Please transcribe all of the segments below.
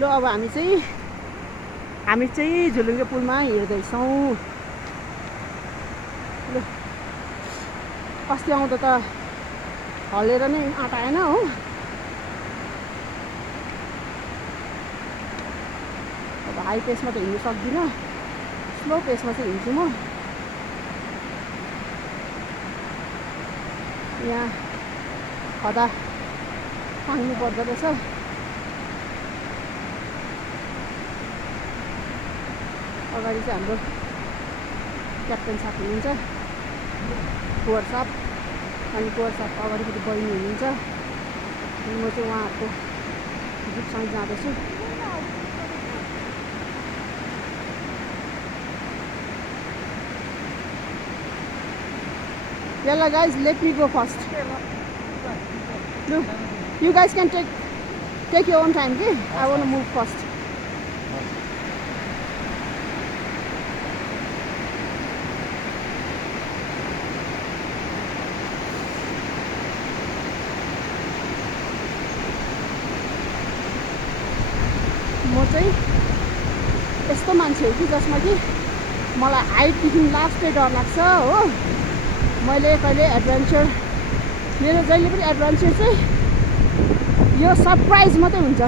ल अब हामी चाहिँ झुलुङ्गे पुलमा हिँड्दैछौँ। ल अस्ति आउँदा त हलेर नै आँटाएन हो। अब हाई पेसमा त हिँड्नु सक्दिनँ, स्लो पेसमा चाहिँ हिँड्छु म। यहाँ खदा तान्नु पर्दो रहेछ। अगाडि चाहिँ हाम्रो क्याप्टेन साहब हुनुहुन्छ, कुवर साहब, अनि कुवर साहबको अगाडिपट्टि बहिनी हुनुहुन्छ। अनि म चाहिँ उहाँहरूको ग्रुपसँग जाँदैछु। Yalla guys, let me go first. Look, you guys can take your own time, okay? I want to move first. म चाहिँ यस्तो मान्छे हो कि जसमा कि मलाई हाइटदेखि लास्टै डर लाग्छ हो। मैले कहिले एडभेन्चर, मेरो जहिले पनि एडभेन्चर चाहिँ यो सरप्राइज मात्रै हुन्छ।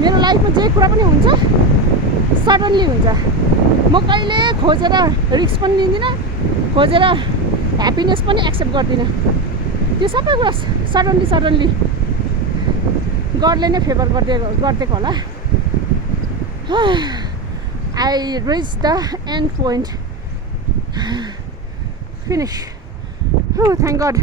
मेरो लाइफमा जे कुरा पनि हुन्छ सडनली हुन्छ। म कहिले खोजेर रिस्क पनि लिँदिनँ, खोजेर ह्याप्पिनेस पनि एक्सेप्ट गर्दिनँ। त्यो सबै कुरा सडनली गडले नै फेभर गरिदिएको होला। I rich the and point, finish. Oh, thank God.